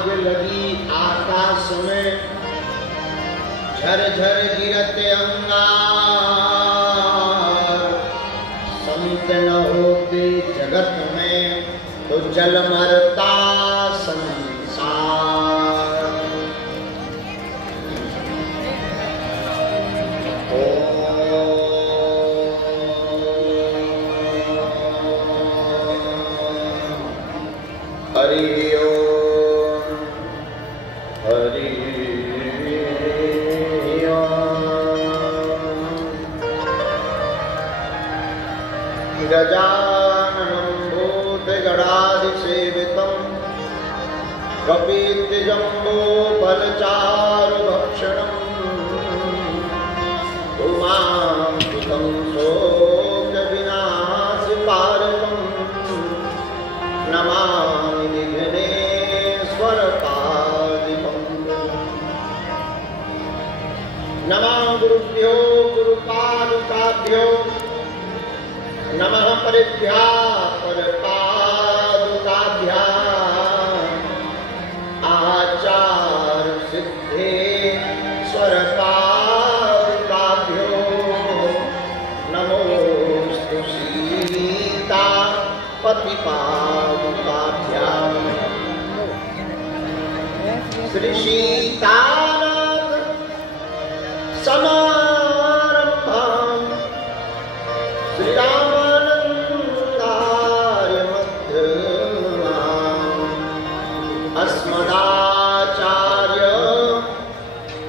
आग लगी आकाश में, झर झर गिरते अंगार। संत न होते जगत में तो जल मरता संसार। हरि ओम हरि ओम। गजाननं भूतगणाधिसेवितं कपित्थजम्बोफलचारुभक्षणं उमांसुतं शोकविनाशकारकं नमामि विघ्नेश्वरपादिपङ्कजं। नमः गुरुभ्यो गुरुपादुकाभ्यो, नमः परिभ्याः परपादुकाभ्याम्, आचार्य सिद्धेश्वर पादुकाभ्यो नमोस्तु सीता पति पादुकाभ्याम्। श्री सीतानाथ समारंभाम् श्री रामानंदार्य मध्यमाम् अस्मदाचार्य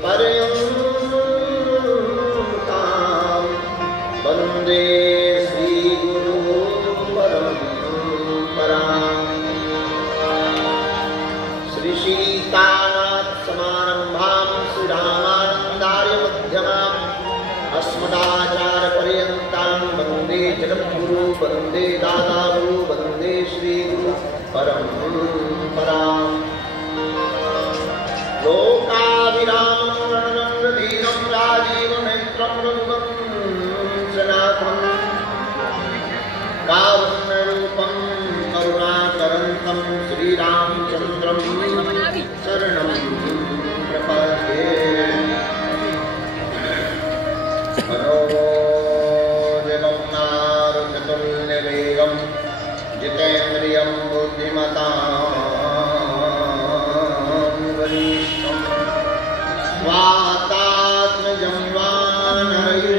पर्यन्ताम् वन्दे श्री गुरु परम्पराम्। श्री सीतानाथ समारंभाम् श्री रामानंदार्य मध्यमाम् अस्मदाचार्य पर्यन्ताम् वन्दे जगद्गुरु वन्दे दातागुरु वन्दे श्री गुरु परम्पराम्। लोकाभिरामं रणरङ्गधीरं राजीवनेत्रं रघुवंशनाथं कारुण्यरूपं करुणाकरन्तं श्रीरामचन्द्रं शरणं प्रपद्ये। मनोजवं नारुततुल्यवेगं जितेन्द्रियं बुद्धिमतां वरिष्ठं वातात्मजं वानरयूथमुख्यं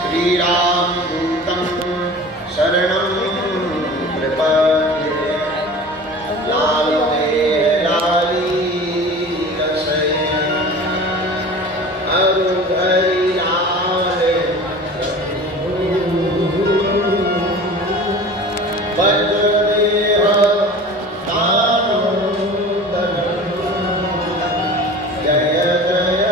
श्रीरामदूतं शरणं प्रपद्ये। लालने लाली रसये अरुधरि लाले वज्रदेह दामोदर जय जय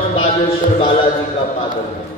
भगवान बागेश्वर बालाजी का पागल है।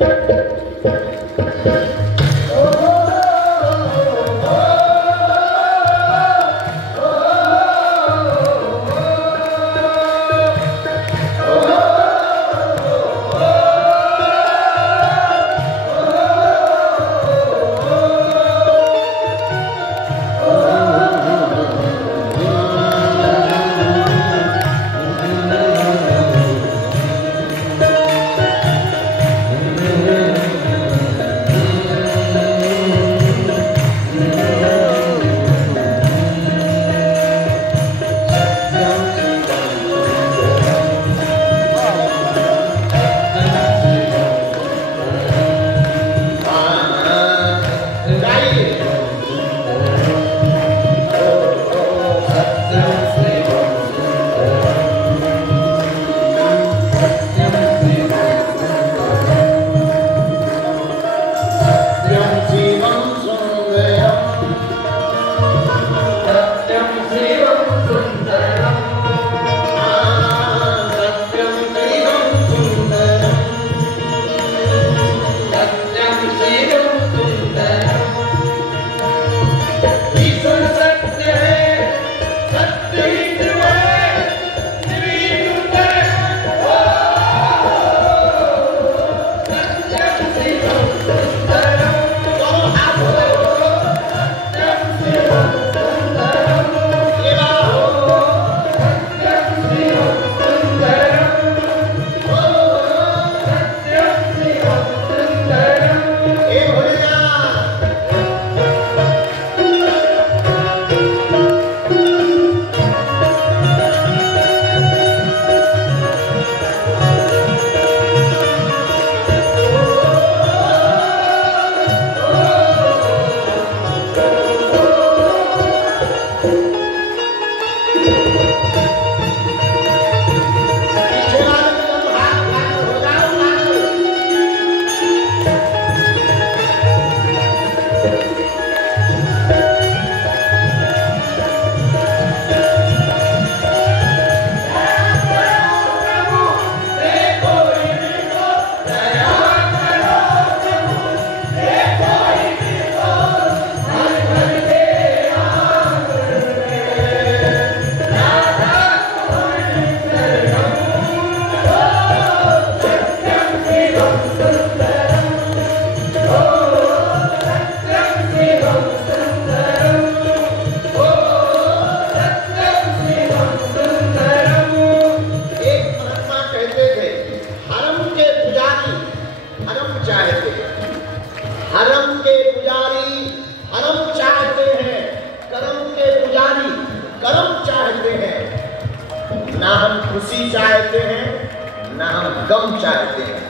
ना हम खुशी चाहते हैं ना हम गम चाहते हैं,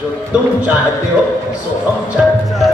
जो तुम चाहते हो सो हम चाहते हैं।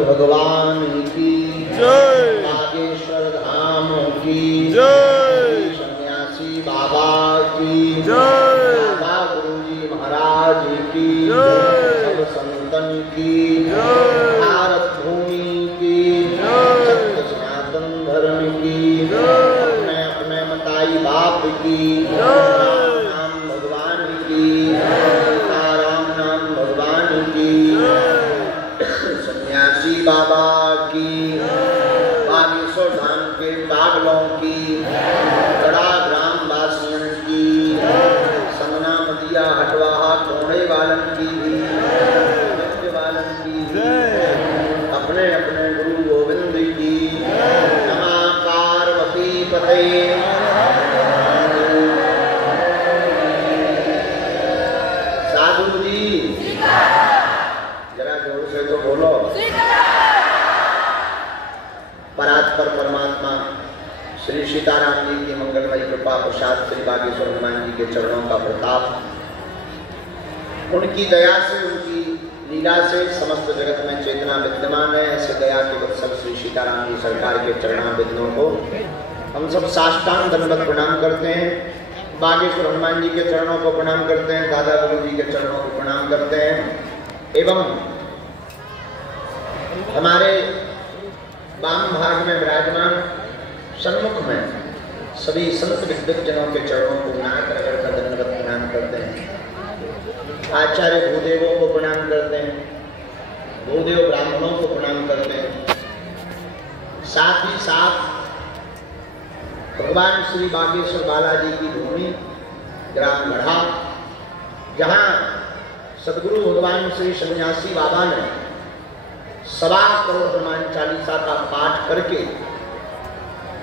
भगवान की जय, बागेश्वर धाम की जय, सन्यासी बाबा की जय, बाबा गुरुजी महाराज की जय, सब संतन की जय, भारत भूमि की जय, सत्य सनातन धर्म की जय, अपने अपने मताई बाप की जय, नाम भगवान की राम नाम भगवान की सन्यासी बाबा की बागेश्वर धाम के पागलों की बड़ा ग्राम वासियों की समना मदिया हटवाहा कोड़े वालन की भी वालन की भी अपने अपने गुरु गोविंद की नमा पार्वती पते साधु जी जरा जोर से तो बोलो। परात्पर परमात्मा श्री सीताराम जी की मंगलमयी कृपा प्रसाद श्री बागेश्वर हनुमान जी के चरणों का प्रताप, उनकी दया से उनकी लीला से समस्त जगत में चेतना विद्यमान है। ऐसे दया के वत्सल श्री सीताराम जी सरकार के चरणारविंदों को हम सब साष्टांग दंडवत प्रणाम करते हैं। बागेश्वर हनुमान जी के चरणों को प्रणाम करते हैं, दादा गुरु जी के चरणों को प्रणाम करते हैं एवं हमारे वाम भाग में विराजमान सन्मुख में सभी संत विद्वत जनों के चरणों को नाक रगड़ कर दंडवत प्रणाम करते हैं। आचार्य भूदेवों को प्रणाम करते हैं, भूदेव ब्राह्मणों को प्रणाम करते हैं। साथ ही साथ भगवान श्री बागेश्वर बालाजी की भूमि ग्राम गढ़ा, जहाँ सदगुरु भगवान श्री सन्यासी बाबा ने 1.25 करोड़ हनुमान चालीसा का पाठ करके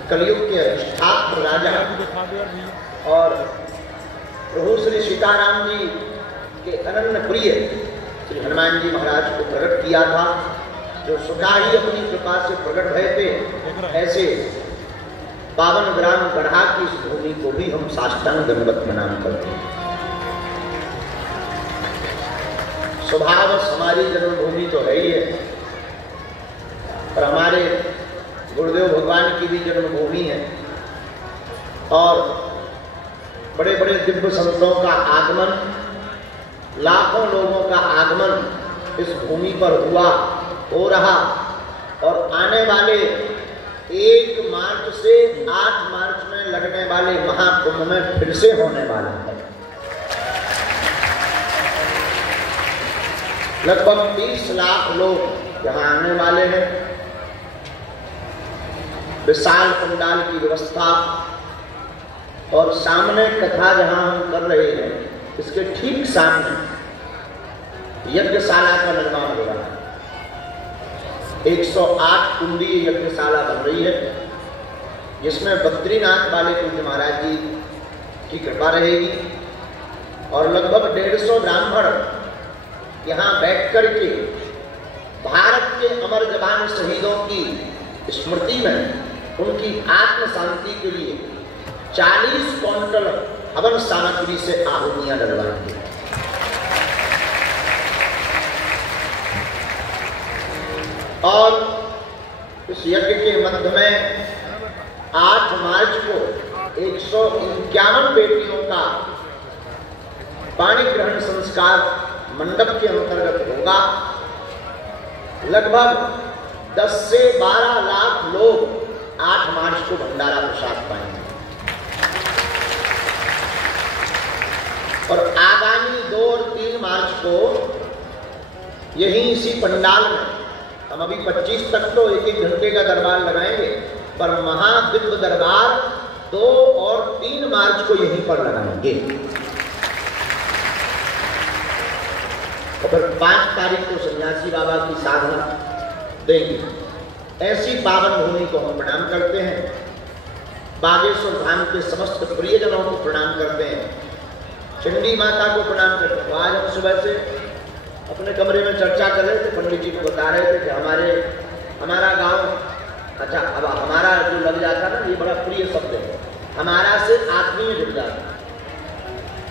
कलयुग के अधिष्ठात्र राजा और प्रभु श्री सीताराम जी के अनन्य प्रिय श्री हनुमान जी महाराज को प्रकट किया था, जो स्वतः ही अपनी कृपा से प्रकट भय थे। ऐसे पावन ग्राम गढ़ा की इस भूमि को भी हम साष्टांग दंडवत प्रणाम करते हैं। स्वभाव हमारी जन्मभूमि तो है ही है, पर हमारे गुरुदेव भगवान की भी जन्मभूमि है और बड़े बड़े दिव्य संतों का आगमन, लाखों लोगों का आगमन इस भूमि पर हुआ, हो रहा और आने वाले 1 मार्च से 8 मार्च में लगने वाले महाकुंभ में फिर से होने वाला है। लगभग 30 लाख लोग यहाँ आने वाले हैं। विशाल पंडाल की व्यवस्था और सामने कथा जहां हम कर रहे हैं, इसके ठीक सामने यज्ञशाला का निर्माण हो रहा है। 108 कुंडीय यज्ञशाला बन रही है, जिसमें बद्रीनाथ वाले पूज्य महाराज जी की कृपा रहेगी और लगभग 150 ब्राह्मण यहाँ बैठ कर के भारत के अमर जवान शहीदों की स्मृति में उनकी आत्म शांति के लिए 40 क्विंटल हवन सामग्री से आहुतियां डलवाएंगे। और इस यज्ञ के मध्य में 8 मार्च को 151 बेटियों का पाणी ग्रहण संस्कार मंडप के अंतर्गत होगा। लगभग 10 से 12 लाख लोग 8 मार्च को भंडारा प्रसाद पाएंगे और आगामी 2 और 3 मार्च को यहीं इसी पंडाल में हम अभी 25 तक तो 1-1 घंटे का दरबार लगाएंगे, पर महादिव्य दरबार 2 और 3 मार्च को यहीं पर लगाएंगे और फिर 5 तारीख को सन्यासी बाबा की साधना देंगे। ऐसी पावन भूमि को हम प्रणाम करते हैं। बागेश्वर धाम के समस्त प्रियजनों को प्रणाम करते हैं। चंडी माता को प्रणाम करते हैं। आज हम सुबह से अपने कमरे में चर्चा कर रहे थे, पंडित जी को बता रहे थे कि हमारा गांव, अच्छा अब हमारा जो लग जाता ना, ये बड़ा प्रिय शब्द है, हमारा से आत्मीय जुड़ जाता।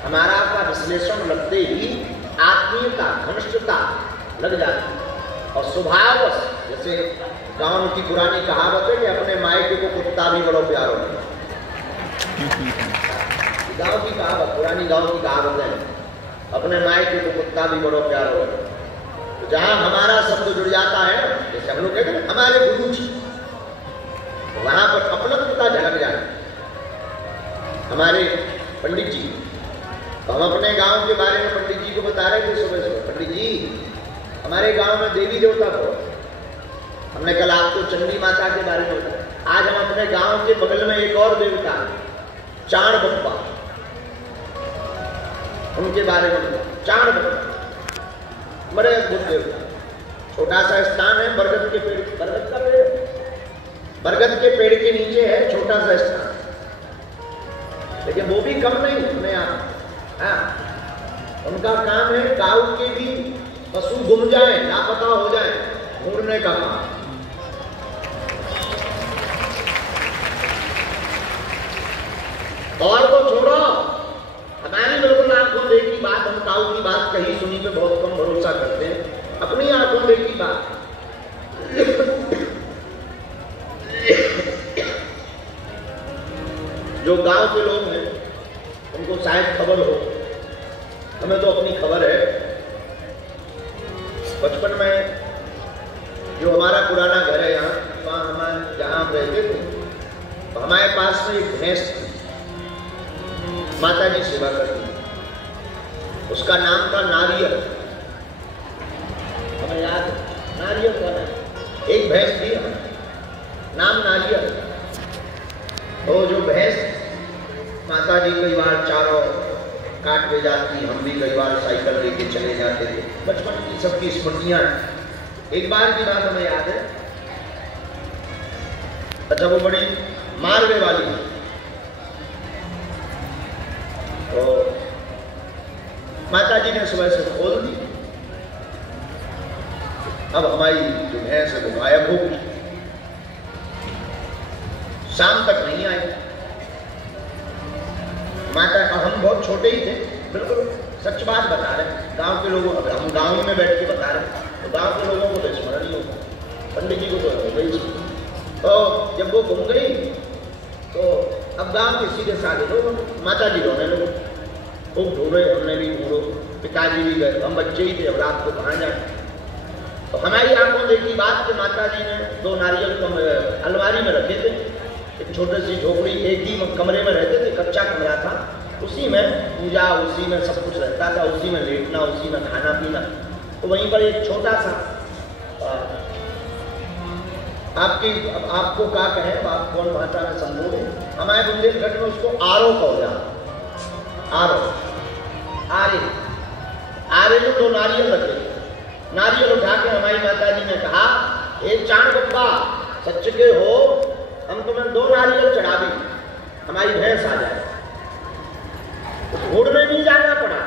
हमारा का विश्लेषण लगते ही आत्मीयता, घनिष्ठता लग जाती और स्वभाव जैसे गांव की पुरानी कहावत है कि अपने मायके को कुत्ता भी बड़ो प्यारो है। गांव की कहावत, पुरानी गांव की कहावत है, अपने मायके को कुत्ता भी बड़ो प्यारो है। तो जहां हमारा शब्द जुड़ जाता है, जैसे हम लोग कहते हैं हमारे गुरु जी, वहां पर अपनत्वता झलक जाए। हमारे पंडित जी, तो हम अपने गांव के बारे में पंडित जी को बता रहे थे सुबह सुबह, पंडित जी हमारे गांव में देवी देवता बहुत, हमने कल आपको चंडी माता के बारे में बताया। आज हम अपने गांव के बगल में एक और देवता चाण बप्पा, उनके बारे में बताया। चाण बप्पा बड़े अद्भुत देवता, छोटा सा स्थान है, बरगद के पेड़, बरगद का पेड़, बरगद के पेड़ के नीचे है छोटा सा स्थान, लेकिन वो भी कम नहीं अपने आप। हाँ, उनका काम है गांव के भी पशु गुम जाए, लापता हो जाए, ढूंढने का काम। और तो छोड़ो, हमारी बिल्कुल आंखों देखी बात, हम काऊ की बात कही सुनी पे बहुत कम भरोसा करते हैं, अपनी आंखों देखी बात। जो गांव के लोग हैं उनको शायद खबर हो, हमें तो अपनी खबर है। बचपन में जो हमारा पुराना घर है यहाँ, वहाँ हम जहाँ हम रहते थे, तो हमारे पास में एक भैंस थी, माता जी सेवा करती थी, उसका नाम था नारियल, हमें याद है, नारियल का नाम। एक भैंस थी, नाम नारियल। तो जो भैंस माता जी कई बार चारों काट ले जाती, हम भी कई बार साइकिल लेके चले जाते थे, बचपन की सबकी स्मृतियां। एक बार की बात हमें याद है, अच्छा वो बड़ी मारने वाली है, तो माता जी ने सुबह से खोल दी। अब हमारी जो भैंस है वो गायब हो गई, शाम तक नहीं आई। माता, हम बहुत छोटे ही थे, बिल्कुल सच बात बता रहे, गांव के लोगों, अगर हम गांव में बैठ के बता रहे तो गांव के लोगों को तो स्मरण नहीं होगा, पंडित जी को तो हो गई। तो जब वो घूम गई तो अब गांव के सीधे साधे लोग, माता जी रोने लगे, खूब ढूंढे, हमने भी ढूंढो, पिताजी भी गए, हम बच्चे ही थे, अब रात को कहाँ जाए। तो हमारी आंखों देखी बात कि माता जी ने 2 नारियल अलमारी में रखे थे, एक छोटी सी झोपड़ी, एक ही कमरे में रहते थे, कच्चा कमरा था, उसी में पूजा, उसी में सब कुछ रहता था, उसी में लेटना, उसी में खाना पीना। तो वहीं पर एक छोटा सा आपको क्या कहें, आप कौन भाषा में संबोधे, हमारे बुंदेलखंड में उसको आरो कहो जाता, आरो, आरे में 2 नारियल रखे। नारियल उठा के हमारी माता जी ने कहा, हे चाण बप्पा, सच के हो, हम तुम्हें 2 नारियल चढ़ा दी, हमारी भैंस आ जाए। ढूंढने नहीं जाना पड़ा,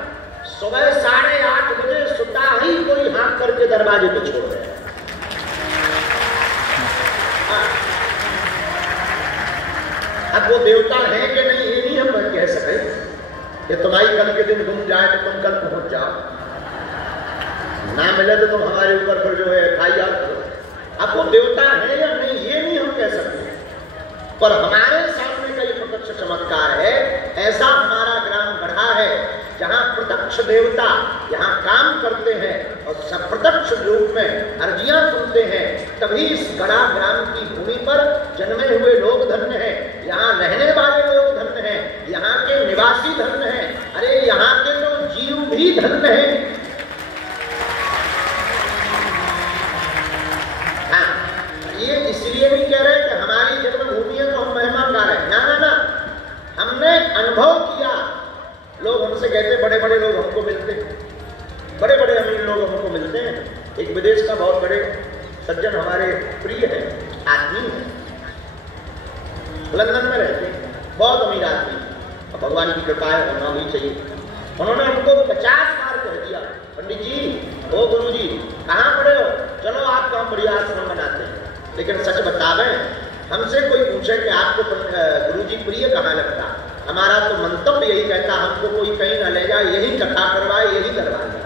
सुबह 8:30 बजे सुता ही कोई हाथ करके दरवाजे पे छोड़ रहे। अब वो देवता है कि नहीं ये नहीं हम कह सके कि तुम्हारी कल के दिन गुम जाए तो तुम कल पहुंच जाओ, ना मिले तो तुम हमारे ऊपर पर जो है FIR करो। अब वो देवता है या नहीं ये नहीं हम कह सकते, पर हमारे सामने का ये प्रत्यक्ष चमत्कार है। ऐसा हमारा ग्राम गढ़ा है जहां प्रत्यक्ष देवता यहाँ काम करते हैं और सप्रत्यक्ष रूप में अर्जियां सुनते हैं, तभी इस गढ़ा ग्राम की भूमि पर जन्मे हुए लोग धन्य हैं, यहाँ रहने वाले लोग धन्य हैं, यहाँ के निवासी धन्य हैं, अरे यहाँ के तो जीव भी धन्य हैं। हाँ, ये इसलिए नहीं कह रहे कि हमारी जन्मभूमि है तो हम महिमा गा रहे हैं, ना ना ना, हमने अनुभव किया। लोग हमसे कहते, बड़े बड़े लोग हमको मिलते, बड़े बड़े अमीर लोग हमको मिलते हैं। एक विदेश का बहुत बड़े सज्जन हमारे प्रिय है, आदमी है, लंदन में रहते हैं, बहुत अमीर आदमी, भगवान की कृपा है, होना भी चाहिए। उन्होंने हमको 50 बार कह दिया, पंडित जी, ओ गुरु जी, कहाँ पड़े हो, चलो आपका हम बढ़िया आश्रम बनाते हैं। लेकिन सच बतावें, हमसे कोई पूछे कि आपको गुरु जी प्रिय कहाँ लगता, हमारा तो मंतव्य यही कहता, हमको कोई कहीं न ले जाए, यही कथा करवाए, यही करवा जाए।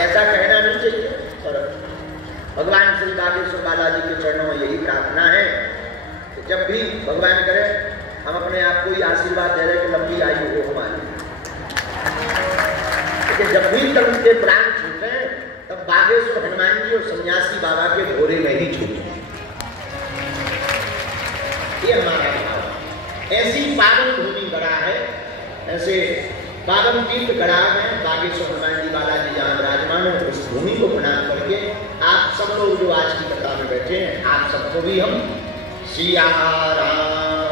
ऐसा कहना नहीं चाहिए, और भगवान श्री बागेश्वर बालाजी के चरणों में यही प्रार्थना है कि जब भी भगवान करे हम अपने आप को ही आशीर्वाद दे रहे कि लंबी आयु हो हमारी, क्योंकि जब भी तक उनके प्राण छूटे तब बागेश्वर हनुमान जी और सन्यासी बाबा के घोरे में ही छूटे। ये हमारा भाव। ऐसी पावन भूमि गढ़ा है, ऐसे पावन तीर्थ गढ़ा है बागेश्वर हनुमान जी बालाजी जहाँ विराजमान है, उस भूमि को प्रणाम करके आप सब लोग जो आज की कथा में बैठे हैं, आप सबको भी हम सिया राम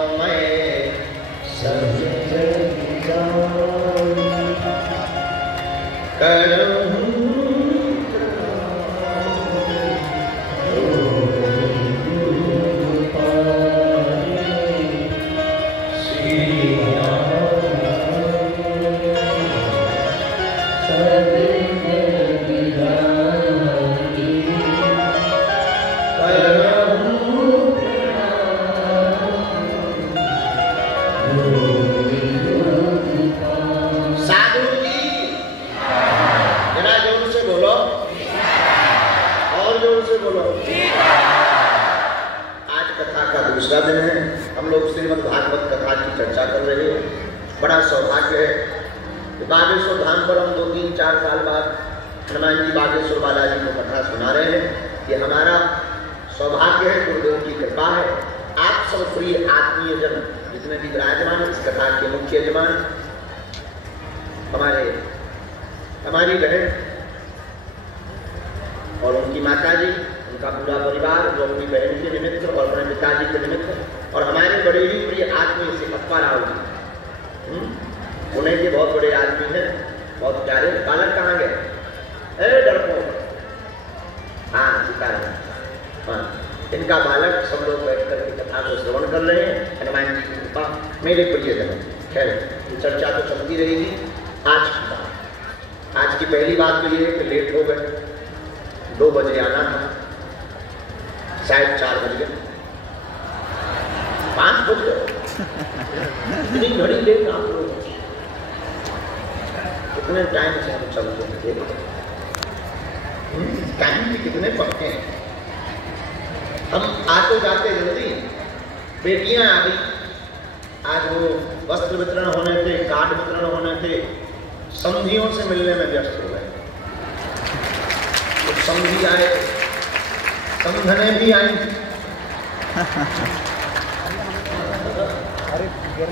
दूसरा दिन है। हम लोग श्रीमद् भागवत कथा की चर्चा कर रहे हैं। बड़ा सौभाग्य है कि बागेश्वर धाम पर हम 2-3-4 साल बाद हनुमान जी बागेश्वर बालाजी को कथा सुना रहे हैं। ये हमारा सौभाग्य है, गुरुदेव की कृपा है। आप सब प्रिय आत्मीय जन जितने भी विराजमान इस कथा के मुख्य यजमान हमारी बहन और उनकी माता जी, उनका पूरा परिवार जो अपनी बहन के निमित्त और अपने पिताजी के निमित्त और हमारे बड़े ही प्रिय आदमी से अप्पा राव जी, उन्हें के बहुत बड़े आदमी हैं, बहुत प्यारे। बालक कहाँ गए? डरपोक। हाँ, सीताराम। हाँ, इनका बालक सब लोग बैठ करके कथा को श्रवण कर रहे हैं। हनुमान जी की कृपा। मेरे प्रिय जन, खैर चर्चा तो चलती रहेगी। आज की पहली बात तो ये है कि लेट हो गए। 2 बजे आना था, शायद 4 बज गए, 5 बज गए। इतनी घड़ी लेट आप लोग कितने टाइम से हम चलते हैं, टाइम भी कितने पक्के हैं। हम आते जाते जल्दी, बेटियां आ गई। आज वो वस्त्र वितरण होने थे, कार्ड वितरण होने थे, समधियों से मिलने में व्यस्त हो गए। तो समधी आए, समधने भी आई,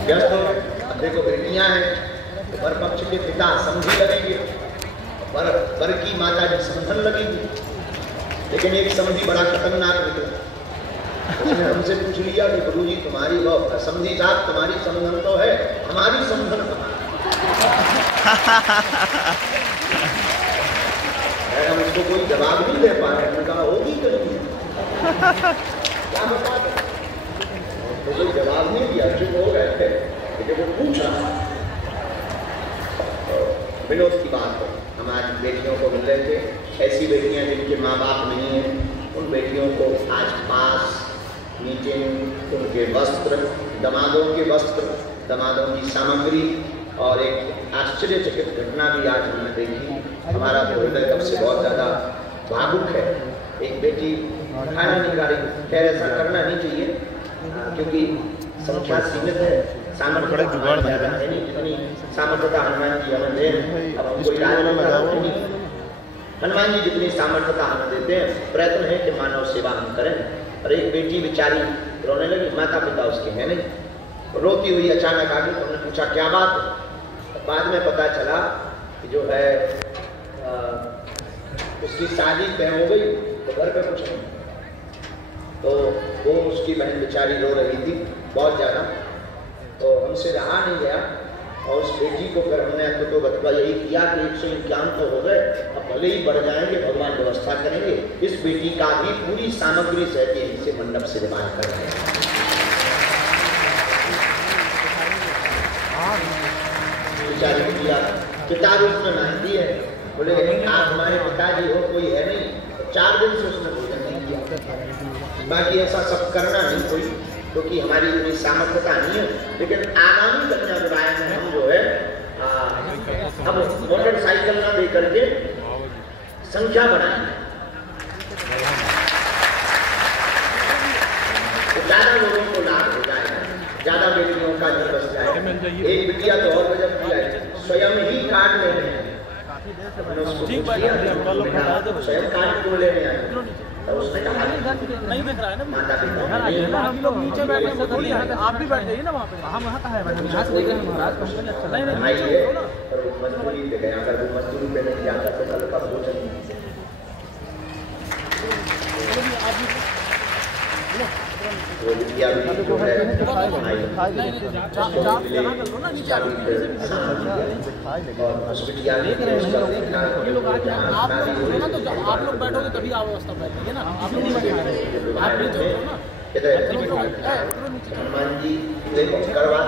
व्यस्त हो गए। अब देखो बेटियां हैं तो वर पक्ष के पिता समधी लगेंगे, वर की माता जी समधन लगेगी। लेकिन एक समधी बड़ा खतरनाक निकला। उसने हमसे पूछ लिया कि गुरु जी तुम्हारी समधी साहब तुम्हारी समधन तो है, हमारी समधन कहाँ? हम उसको कोई जवाब नहीं दे पा रहे। कहा होगी कहीं, क्या बता दें? तो कोई जवाब नहीं दिया, चुप हो गए थे। लेकिन वो पूछ रहा तो विनोद की बात हो, हमारी बेटियों को मिल रहे थे। ऐसी बेटियां जिनके माँ बाप नहीं हैं, उन बेटियों को आज पास नीचे उनके वस्त्र, दमादों के वस्त्र, दमादों की सामग्री और एक आश्चर्यचकित घटना भी आज हमने देखी। हमारा तो हृदय तब से बहुत ज़्यादा भावुक है। एक बेटी खाना नहीं खा रही। खैर ऐसा करना नहीं चाहिए क्योंकि संख्या सीमित है, सामर्थ्य जुगाड़ है नहीं, जितनी सामर्थ्यता हनुमान जी हमें दे। अब हम कोई राज नहीं, हनुमान जी जितनी सामर्थ्यता हमें देते हैं, प्रयत्न है कि मानव सेवा हम करें। और एक बेटी बेचारी रोने लगी, माता पिता उसके हैं नहीं, रोती हुई अचानक आ गई। तो हमने पूछा क्या बात है? बाद में पता चला कि जो है उसकी शादी तय हो गई, तो घर पे कुछ नहीं। तो वो उसकी बहन बेचारी रो रही थी बहुत ज़्यादा, तो हमसे रहा नहीं गया। और उस बेटी को फिर हमने तो बतवा यही किया कि 151 तो हो गए, अब भले ही बढ़ जाएंगे, भगवान व्यवस्था करेंगे। इस बेटी का भी पूरी सामग्री सहित यहीं से मंडप से निर्माण कर रहे हैं। बेचारी बिटिया पिता रूप में मानती है, बोले आप हमारे पिताजी हो, कोई है नहीं। तो 4 दिन से उसने भोजन नहीं किया। बाकी ऐसा सब करना नहीं कोई, क्योंकि हमारी इतनी सामर्थ्यता नहीं है। लेकिन आगामी कन्या विवाह में हम जो है अब मोटरसाइकिल ना दे करके संख्या बढ़ाएं, तो ज्यादा लोगों को लाभ हो जाएगा, ज्यादा बेटियों का घर बस जाएगा। एक बिटिया तो और वजह किया है, स्वयं ही कार्ड लेने हैं, स्वयं कार्ड क्यों लेने आए, तो उसने कहा नहीं दिख रहा है ना, माता पिता हम लोग नीचे बैठे हैं, थोड़ी आप भी बैठ जाइए ना वहाँ पे। हम वहाँ कहाँ है भाई है, पर वो मजदूरी पे गया, अगर वो मजदूरी पे नहीं जाता तो कल का भोजन वो बिटिया भी जो है आप लोग बैठोगे तभी व्यवस्था बैठेगी ना, आप लोग हनुमान जी देखो करवा